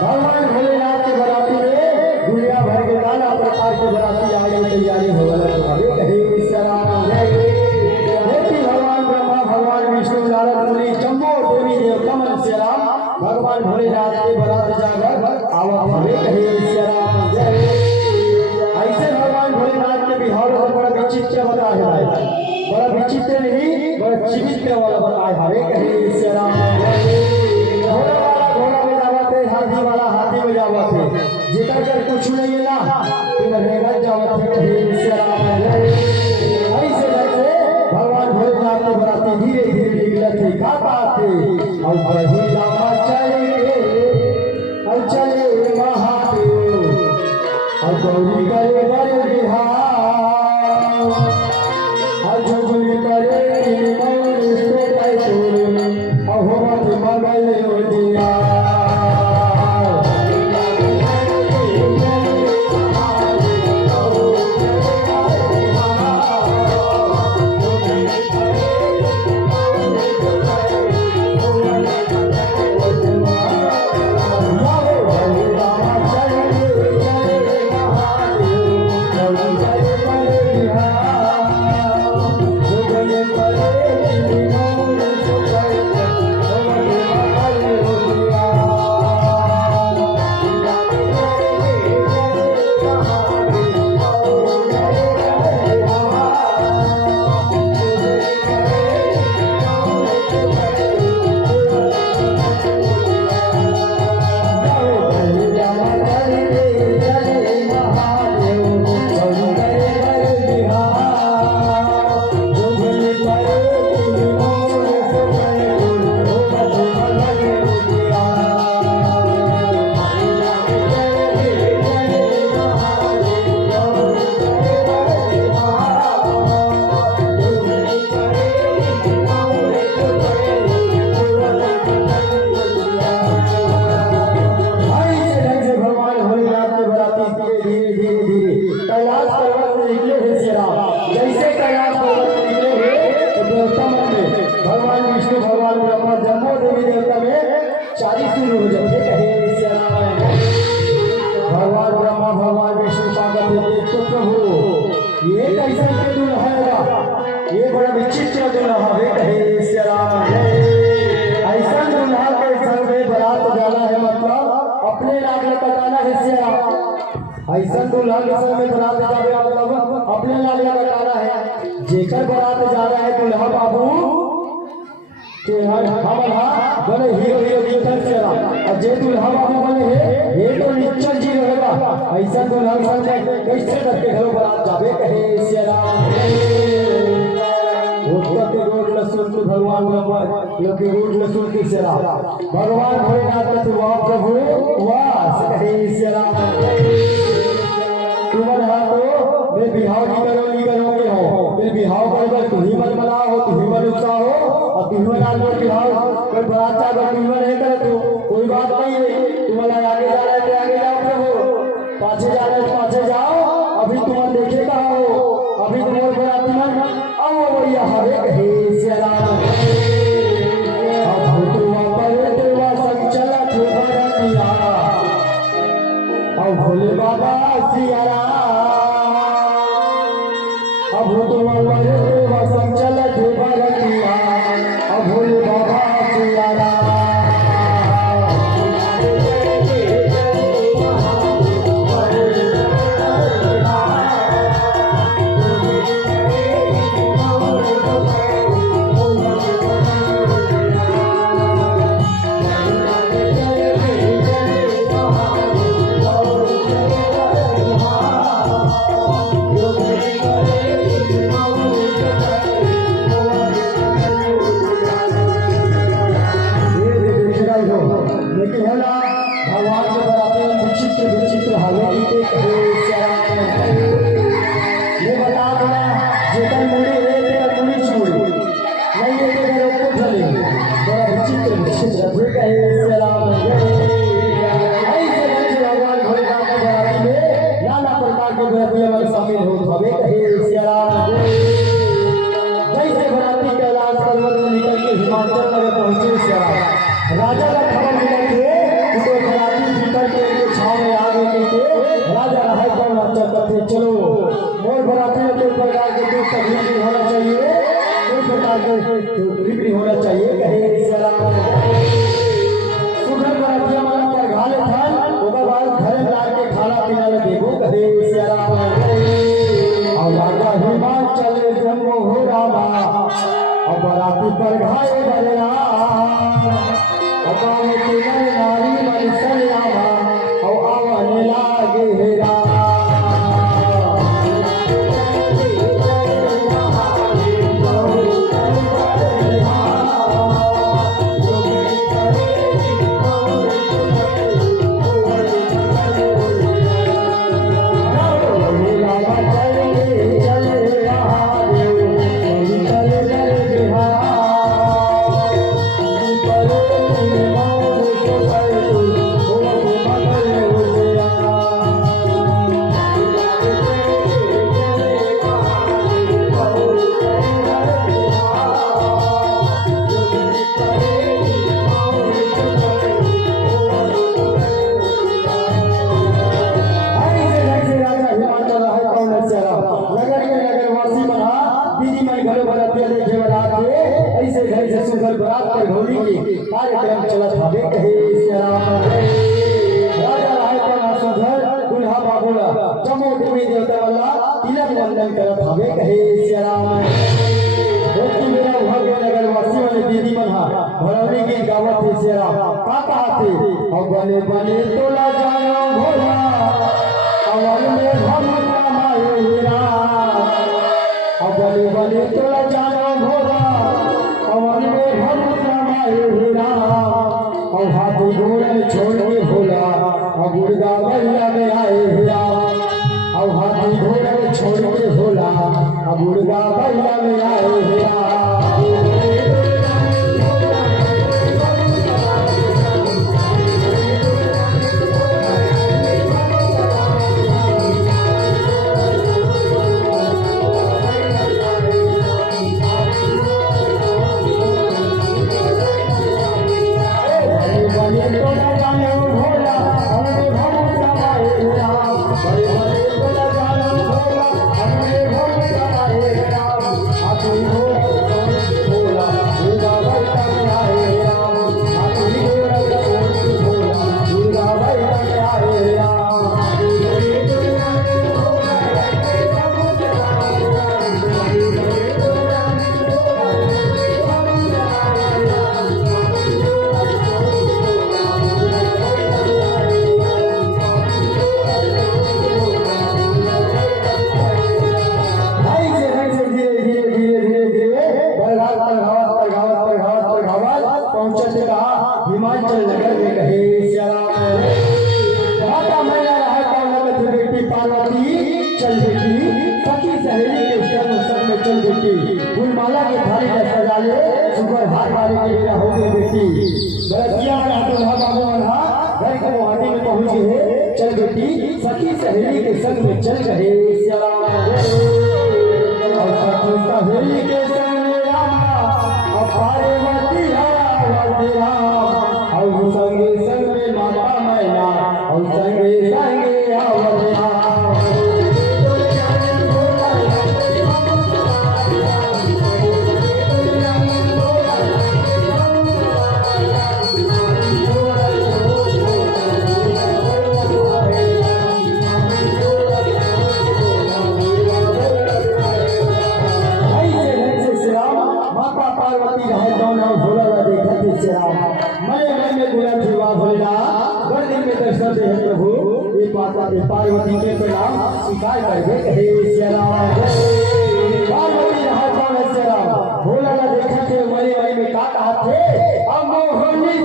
भगवान भोलेनाथ के बराती में दुनिया भर के नाना प्रकार की बराती आगे तैयारी हो गई। कहे भगवान ब्रह्मा भगवान विष्णु नारद मुनि जम्बो देवी देवता मन से राम भगवान भोलेनाथ के बरात जाकर आवत हवे। कहे ऐसे भगवान भोलेनाथ के बिहार में बड़ा विचित्र बताया है, बड़ा विचित्र नहीं बड़ा चिवित्र वाला बताया हवे। कहे हाथी वाला हाथी में जावत है, जिकर कर कुछ नहीं है ना तुम रहेगा जावत है। ऐसे करके भगवान भोलेनाथ के बराती धीरे धीरे निकलत है खाता थे और बढ़ी लामा चले महादेव और गौरी करे बड़े बिहार और जगुली करे अहोमत मगल दिया। भगवान विष्णु भगवान ब्रह्मा जम्बो देवी देवता में शादी शुरू हो जाती है। भगवान ब्रह्मा भगवान विष्णु स्वागत है तो प्रभु ये कैसा के दुल्हा है, ये बड़ा विचित्र दुल्हा है। कहे ऐसा दुल्हा के संग में बारात जाना है, मतलब अपने लाग लगाना है। ऐसा दुल्हा के संग में बारात जावे मतलब अपने लाग लगाना है। जेकर बारात जा रहा है दुल्हा बाबू के हमारा बने हीरो दिखन से और जे दुल्हा बाबू बने है ये तो निश्चल जी रहेगा। ऐसा दुल्हा संग कैसे करके घरों बारात जावे। कहे रोड लसून के भगवान लोग की रोड लसून की सेरा भगवान भोलेनाथ का वाह प्रभु वाह कहे सेरा तुम्हारा तो मैं बिहाव नहीं करोगे हो फिर बिहाव कर तू ही मन बना हो तू ही मन उत्साह हो और तू ही मन बिहाव कोई बरात चाहे तू नहीं करे तो कोई बात नहीं है तुम्हारा आगे जा रहा है आगे जाओ प्रभु पाछे जा रहे पाछे जाओ अभी तुम्हारा देखे कहा हो अभी तुम्हारे बराती मन आओ भैया हरे कहे सेरा अब तुम पर देवा संग चला थे बरातिया अब भोले बाबा सियारा अब तुम पर देवा संग चला थे बरातिया अब भोले बाबा सियारा राजा का खबर मिला थे तो बराती भीतर के छाव में आ गए थे राजा रहा कौन अच्छा करते चलो मोर बराती में कोई प्रकार के दुख तकलीफ नहीं होना चाहिए कोई प्रकार के तकलीफ नहीं होना चाहिए कहे सलाम सुधर बरातिया माना पर घाले खान ओकर बाद घर में ला के खाना पीना में देबो कहे सलाम और राजा हिमाचल जन्म हो रामा और बराती पर घाले बरेरा अकाल के नारी मन सलामा और आवन लागे हेरा कार्यक्रम चला भावे कहे राजा राय पर सुधर दुल्हा बाबूला जमो देवी देवता वाला तिलक वंदन कर भावे कहे मेरा भाग्य नगर वासी वाले दीदी मना भरौनी की गावत है सेरा का कहते और बने बने तोला जानो भोला अमल में हम कमाए हीरा और बने बने तोला जानो भोला अमल में हम और हाथी घोड़े में छोड़ के भोला और गुड़गा महिला में आए हीरा और हाथी घोड़े में छोड़ के भोला और गुड़गा महिला में आए हीरा भोला पहुंचे कहा हिमाचल नगर में कहे माता मैया रहा बेटी पार्वती चल बेटी सखी सहेली के संग में चल बेटी फूलमाला की थाली में सजा ले सुबह हाथ वाले के लिए हो गई बेटी बरतिया में दुल्हा बाबू वाला घर के गुवाहाटी में पहुंच गए चल बेटी सखी सहेली के संग में चल गए सहेली के संग पार्वती संगे संग में माता मैया और संगे संगे पार्वती के प्रणाम स्वीकार करके कहे पार्वती भोला ना देखा थे मई मई में का कहा थे अब मोहनी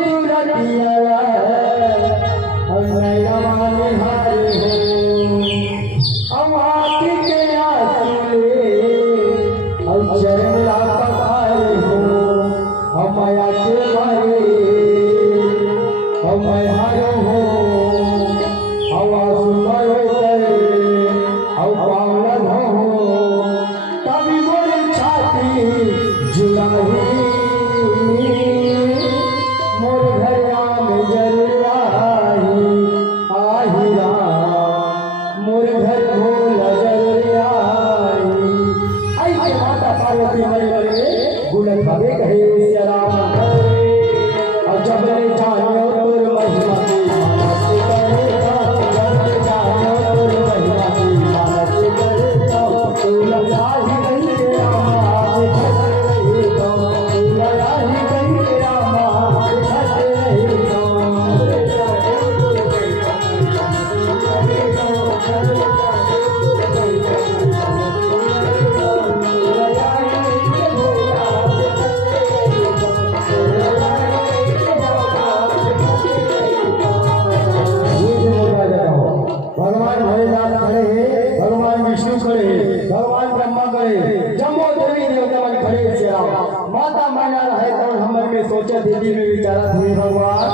सोचा दीदी में विचारा थे भगवान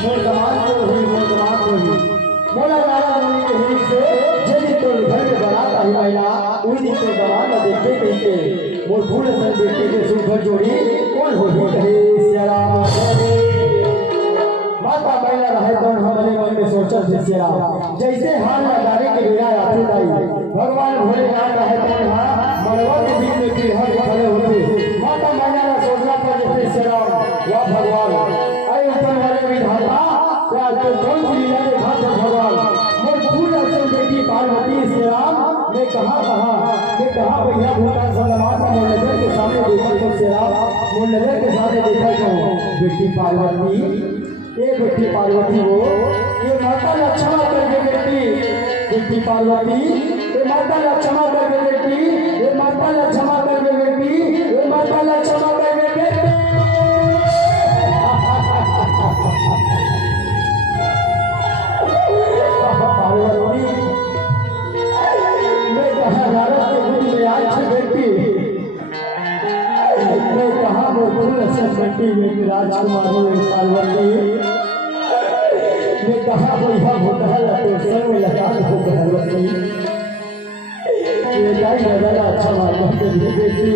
मोर दमान को हुई मोला नाराज होने के हित से जल्दी तो घर में बनाता ही महिला उस दिन तो दमान देखते कहते मोर फूल सन बेटे के सुघर जोड़ी कौन हो कहे सियारा माता महिला रहे तो हमारे मन में सोचा थे सियारा जैसे हाल लगाने के बिना आते दाई भगवान भोलेनाथ रहे तो मरवा के बीच में बिहार खड़े होते माता महिला ने सोचना पर जैसे सियारा वाह भगवान अरे ऊपर वाले विधाता क्या तो कौन सी लीला देखा था भगवान मोर फूल असल बेटी पार्वती श्री राम ने कहा भैया भूता सलमान मोर नजर के सामने देखा तो श्री राम मोर नजर के सामने देखा तो बेटी पार्वती ये बेटी पार्वती वो ये माता ने क्षमा कर दे बेटी पार्वती ये माता ने क्षमा कर दे बेटी ये माता ने क्षमा कर दे बेटी ये माता ने क्षमा कर दे बेटी राजकुमारी पार्वती ने कहा भैया भूतल तो संग लगा हो भगवती ये गाय बदला अच्छा मार के बेटी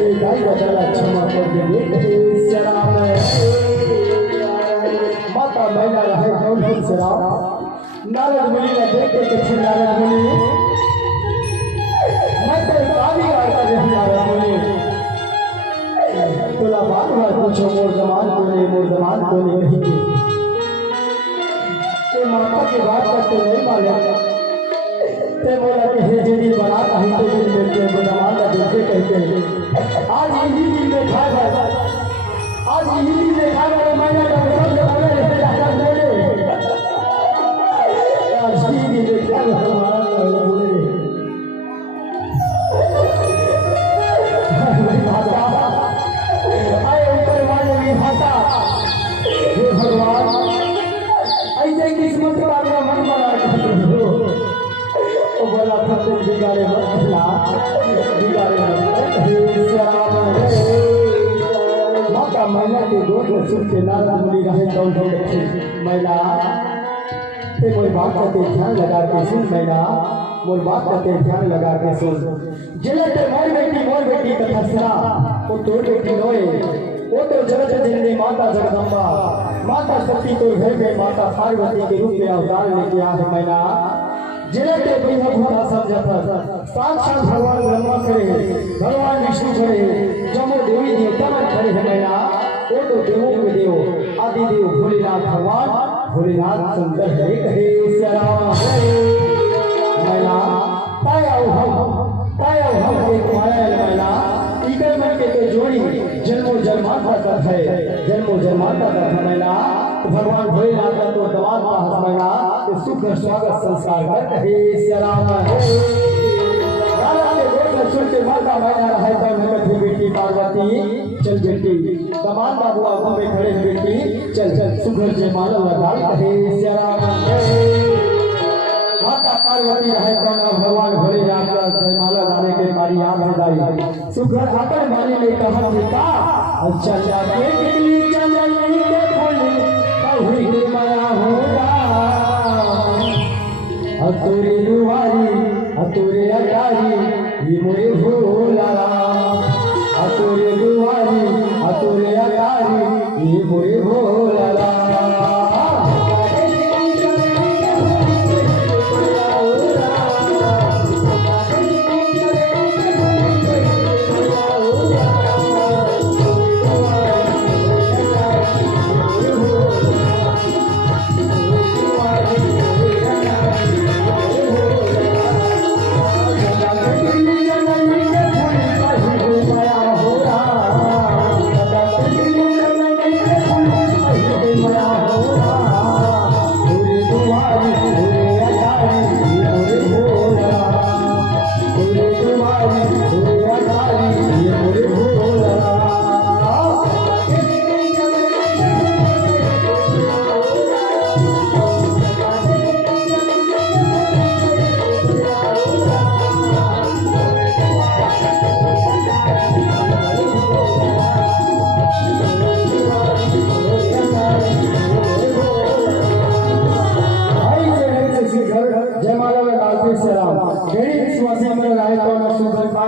ये गाय बदला अच्छा मार के बेटी शराब माता मैया रहे कौन शराब नारद मुनि ने देखे कि नारद मुनि मैं तो काली आता है नारद मुनि तोला बार बार पूछो मोर जमान को नहीं कहेंगे ते माता की बात करते नहीं मालूम ते बोला कि हे जी बारात आई तो दिन में के जमान का देखते कहते आज यही दिन में खा गया आज यही दिन में खा गया मैंने सब जगह रहते जाकर बोले आज यही दिन में खा गया हमारा बोले के गोद में सुन के नारद मुनि रहे दौड़ दौड़ के मैना ते मोर बात का ध्यान लगा के सुन मैना मोर बात का ध्यान लगा के सुन जिले ते मोर बेटी कथा सुना वो तोर बेटी रोए वो तो जगत जननी माता जगदम्बा माता सती तो घर में माता पार्वती के रूप में अवतार लेके आ है मैना जिले के भूता समझता साक्षात भगवान ब्रह्मा करे भगवान विष्णु करे जमो देवी देवता करे है मैना वो तो देवों के देव आदि देव भोलेनाथ भगवान भोलेनाथ सुंदर है कहे श्याम मैना पाया हम एक माया मैना इकर मन के तो जोड़ी जन्मों जन्मांतर तक है जन्मों जन्मांतर तक है मैना तो भगवान भोलेनाथ का तो दवात का हाथ मैना तो सुख स्वागत संस्कार कर कहे श्याम राजा के गोद में सुन के माता मैना रहे तो उनकी बेटी पार्वती चल बेटी दमाद बाबू आगू में खड़े बेटी चल सुघर जय माला लगा कहे श्याम माता पार्वती रहे तो भगवान भोलेनाथ का जयमाला गाने के मारी याद हो जाई सुघर आकर माने ने कहा बेटा अच्छा जाके निकली चल नहीं के भोले कहीं के माया होगा अतुरे दुआरी अतुरे अगारी ये मोरे भोला अतुरे दुआरी अतुरे अगारी ये मोरे भोला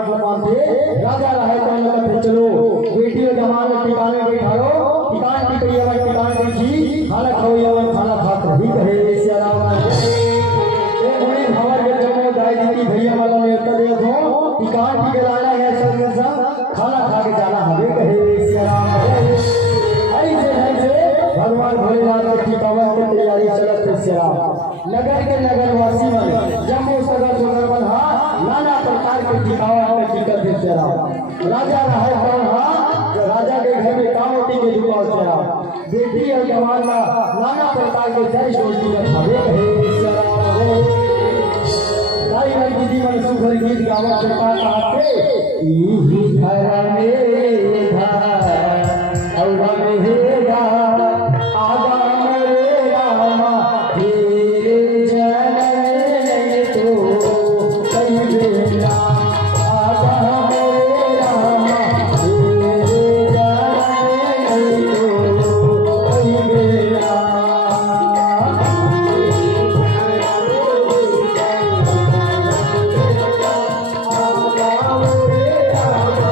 राजा रहे तो चलो बेटी जमान टिकाने बैठाओ टिकान की करिए टिकान की खाना खाओ यवन खाना खात रही कहे श्याम ए बड़ी खबर के जमो दाई दी भैया वाला ने उत्तर दिया हो टिकान की गलाना है सब खाना खा के जाना हवे कहे श्याम ऐसे भगवान भोलेनाथ की पावन की तैयारी चलत है श्याम नगर के नगर वासी मन जम्मू सगर सगर बना नाना प्रकार के दिखावा में टिकट दे श्याम राजा रहे तो राजा के घर में कामोटी के दुकान श्याम बेटी और जवान नाना प्रकार के जय सोचती रखावे कहे श्याम ताई मन दीदी मन सुघर गीत गावा प्रकार आते ई घर में था और रहेगा आगा मरे रामा तेरे जनम तो कई बेला आगा मरे रामा तेरे जनम तो कई बेला आगा मरे रामा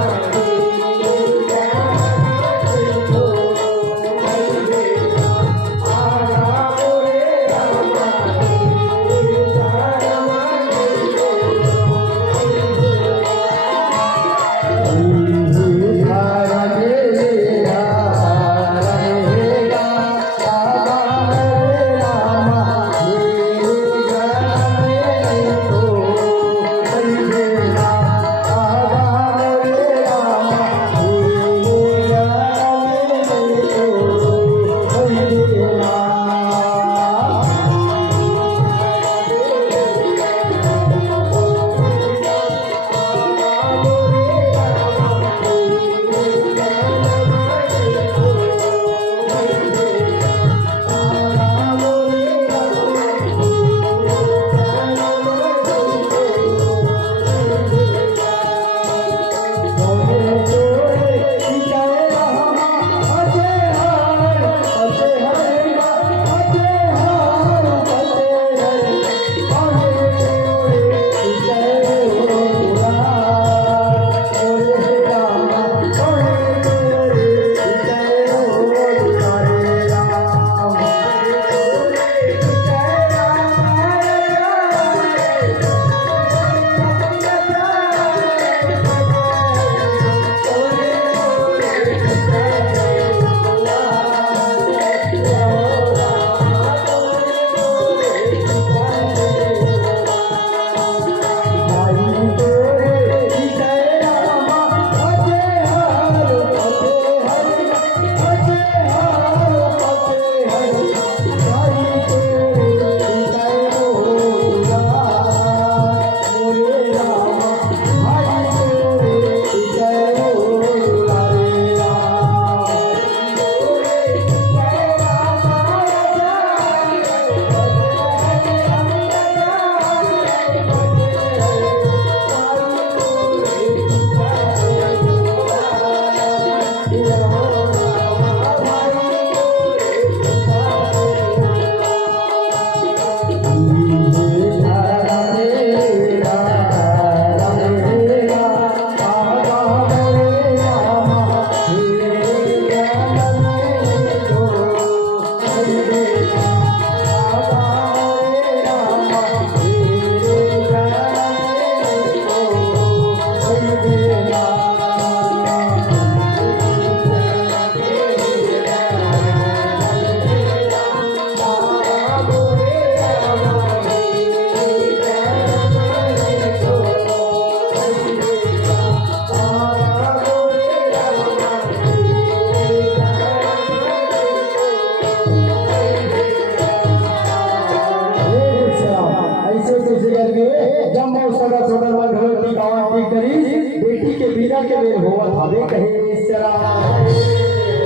भावे कहे श्याम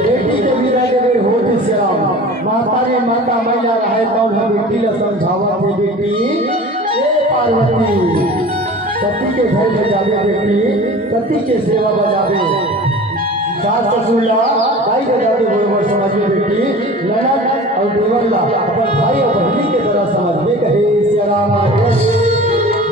बेटी के विदा के बेर होत श्याम माता रे माता मैया रहे तो हम बेटी ला समझावा थे बेटी ए पार्वती पति के घर में जावे बेटी पति के सेवा बजावे सास ससुर ला भाई बजावे बरोबर समझिए बेटी ननद और देवर ला अपन भाई और बहनी के तरह समझिए कहे श्याम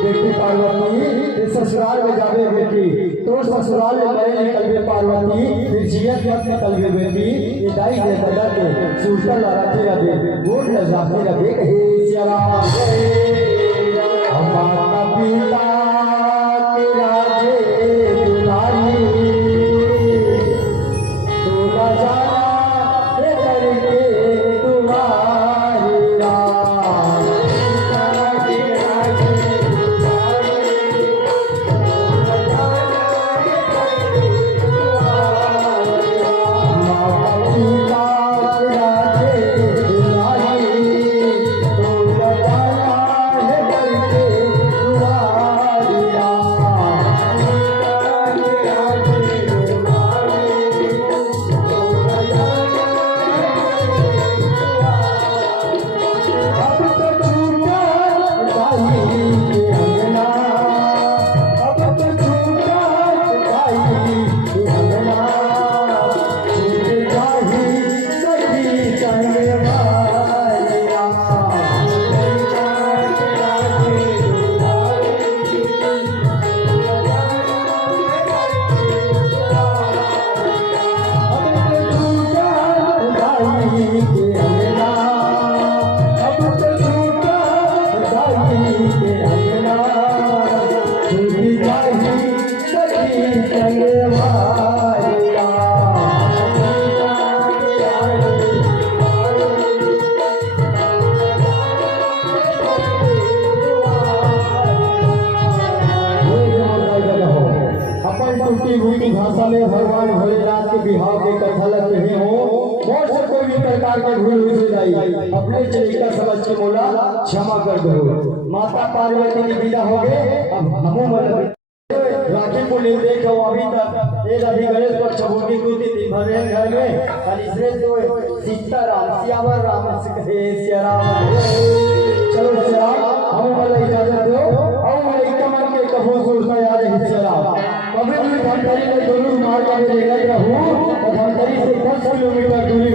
बेटी पार्वती इस ससुराल में जावे बेटी तो ससुराल में मरे निकलवे पार्वती फिर जियत मत निकलवे बेटी ये दाई दे दादा के सूरता लड़ाते रहे गोड़ लजाते रहे कहे श्याम हमारा पिता के राजे दुलारी तू न जाना रे करके तुम्हारी राम भाषा में भगवान भोलेनाथ के बिहाव के कथा लगते हैं हो और से कोई भी प्रकार के भूल हो जाए अपने तरीका समझ के बोला क्षमा कर दो माता पार्वती की विदा हो गए अब हमू मतलब राखी को ले देखो अभी तक एक अभी गणेश पर चबूकी कूदी थी भरे घर में खाली श्रेष्ठ हुए सीताराम सियावर राम कहे सियाराम चलो सियाराम हम वाला इजाजत दो और मैं कमर के कहो सोचता याद है सियाराम कभी भी धमतरी में जरूर मार के लेकर रहूं और धमतरी से 10 किलोमीटर दूरी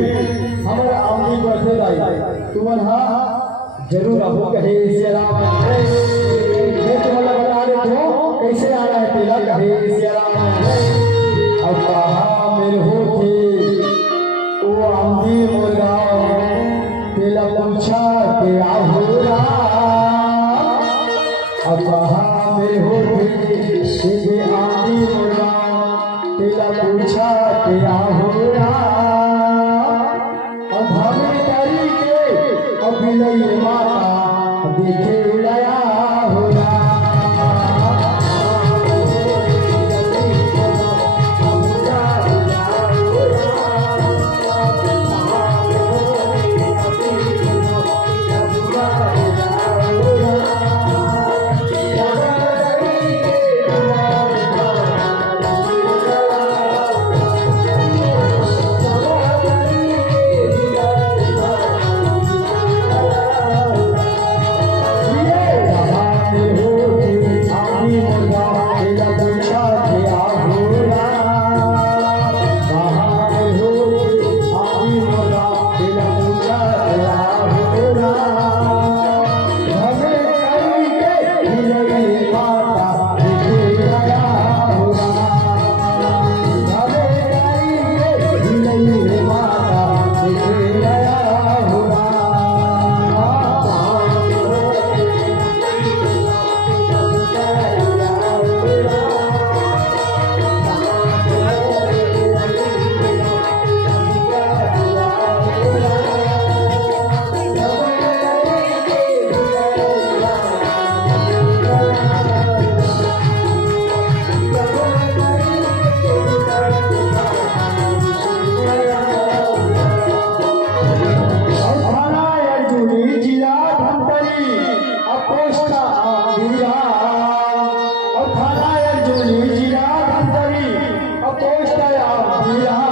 हमारा आमदी बढ़ते आई तुमन हाँ जरूर अब कहे सियाराम मैं तुम्हें बता दे तो कैसे आना है तेरा कहे सियाराम अब कहा मेरे होते वो आमदी मुर्गा तेला पूछा तेरा होगा अब कहा मेरे होते सीधे आमदी मुर्गा तेला पूछा तेरा होगा अब हमें करी के अभी नहीं माता देखे उड़ाया होगा गया बिहार